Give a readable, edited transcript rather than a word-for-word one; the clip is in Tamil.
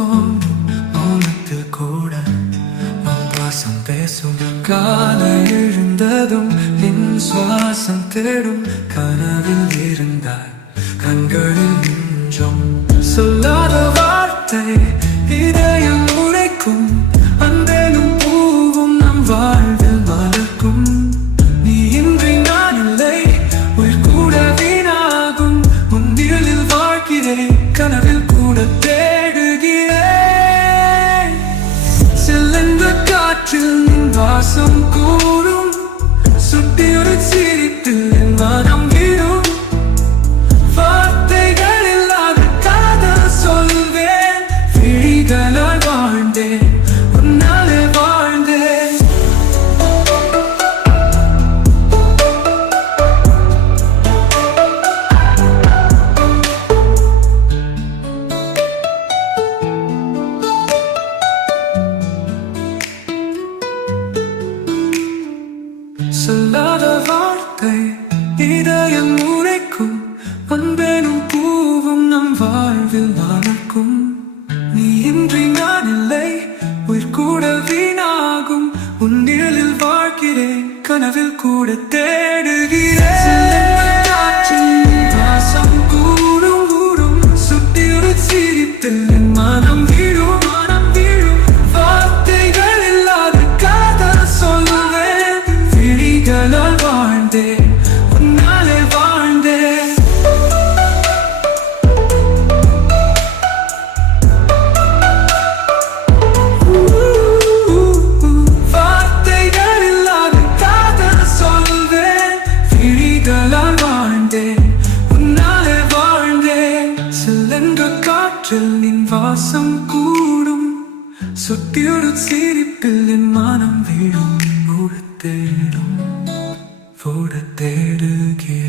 தோன்றும் மௌனத்தில் கூட உன் வாசம் பேசும். காலை எழுந்ததும் நின் சுவாசம் தேடும். கனவில் இருந்தாய் கண்களில் நெஞ்சம். சொல்லாத வார்த்தை இதயம் உரைக்கும். அன்பெனும் பூவும் நம் வாழ்வில் மலர்க்கும். நீ இன்றி நான் இல்லை, உயிர் கூட வீணாகும். உன் நிழலில் வாழ்கிறேன், கனவில் கூட தேடுகிறேன். செல்லென்ற காற்றில் நின் வாசம் கூடும். சுட்டி ஒரு சிரிப்பில் என் மனம் விழும். வார்த்தைகள் இல்லாத காதல் சொல்வேன். விழிகளால் வாழ்ந்தேன், உன்னாலே வாழ்ந்தேன். சொல்லாத வார்த்தை இதயம் உரைக்கும். அன்பெனும் பூவும் நம் வாழ்வில் மலர்க்கும். நீ இன்றி நான் இல்லை, உயிர் கூட வீணாகும். உன் நிழலில் வாழ்கிறேன், கனவில் கூட தேடுகிறேன். காற்றின் வாசம் கூடும் கூடும். சுட்டி ஒரு சிரிப்பில் என் மனம் வீழும் மனம் வீழும். வார்த்தைகள் இல்லாத காதல் சொல்வேன். விழிகளால் வாழ்ந்தேன், உன்னாலே வாழ்ந்தேன். வார்த்தைகள் இல்லாத காதல் சொல்வேன். விழிகளால் வாழ்ந்தேன், உன்னாலே வாழ்ந்தேன். செல்லென்ற காற்றில் நின் வாசம் கூடும். சுட்டியொரு சிரிப்பில் என் மனம் விழும். ஓட தேடும், ஓட தேடுகிறேன்.